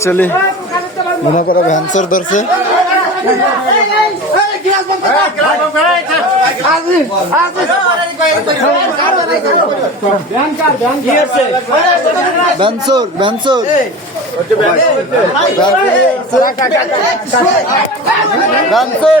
Actually মনে করো ভ্যান্সার ধরছে। ভ্যান্সর ভ্যান্সর। ভ্যান্সর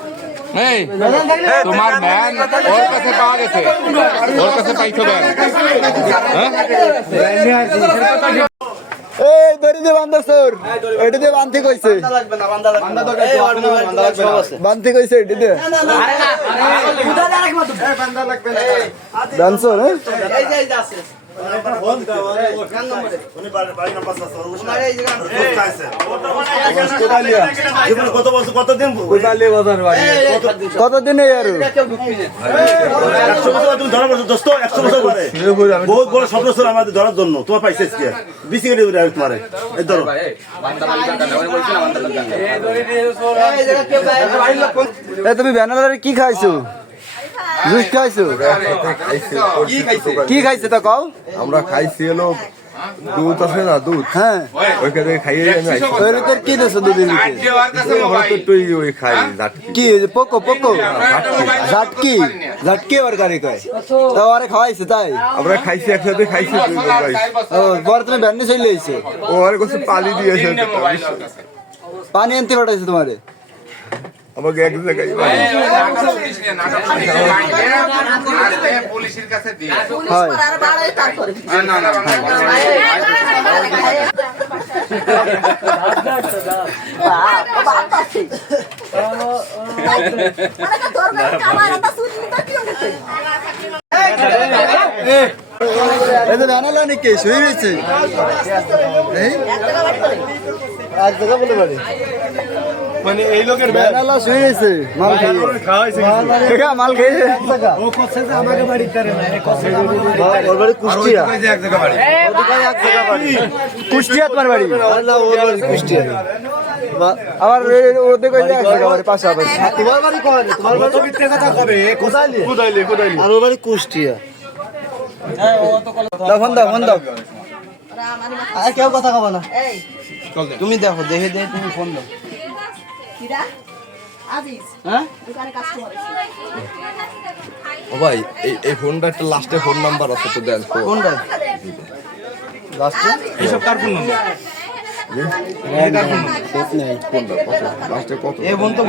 এই তোমার ভ্যান ওর কাছে পাওয়া গেছে। ওর কাছে পাইছো ভ্যান এই দড়ি দিয়ে বান্ধা সর এটি দিয়ে বান্ধি কইছে। বান্ধি কইছে এটি দিয়ে। হ্যাঁ? কতদিন বহুত বড় স্বপ্ন ছিল আমাদের ধরার জন্য তোমার পাইছে বিসি তোমার এই ধরো তুমি ব্যানারে কি খাইছো জুস খাইছো? কি খাইছে তা কও? আমরা খাইছি হলো দুধ আছে না দুধ। হ্যাঁ। ওইখান থেকে খাইয়ে আমি আইছি। ওই লোকের কি কাছে হয়তো তুই ওই খাই কি পোকো পোকো? ঝাটকি? ঝাটকি আবার গাড়ি কয়? তা আরে খাওয়াইছে তাই? আমরা খাইছি একসাথে খাইছি। ও পরে তুমি ব্যান্ডে চলে আইছো? ও আর কাছে পালি দিয়েছে পানি আনতে পাঠাইছে তোমারে? আমাকে এক জায়গায়। পুলিশের কাছে দিয়ে হয় না না এই নাকি শুয়ে গেছে এক জায়গা বলে মানে এই লোকের ব্যানালা শুয়ে গেছে মাল খেয়ে। ঠিক আছে, মাল খেয়ে ওর বাড়ি কুষ্টিয়া। এক জায়গা বাড়ি। কুষ্টিয়া তোমার বাড়ি? কুষ্টিয়া। আমার ওদের কইলে এক জায়গা বাড়ি পাশাপাশি তোমার বাড়ি কয় তোমার বাড়ি মিথ্যে কথা কবে? কোথায় কোদাইলে কোদাইলে আর ওর বাড়ি কুষ্টিয়া। দাও ফোন দাও ফোন দাও। আর কেউ কথা কবা না। তুমি দেখো দেখে দেখে তুমি ফোন দাও। হ্যাঁ ও ভাই এই এই ফোনটা একটা লাস্টে ফোন নাম্বার আছে তো দেন। কোনটা লাস্টে নেই কোনটা কত? লাস্টে কত? এই ফোন তো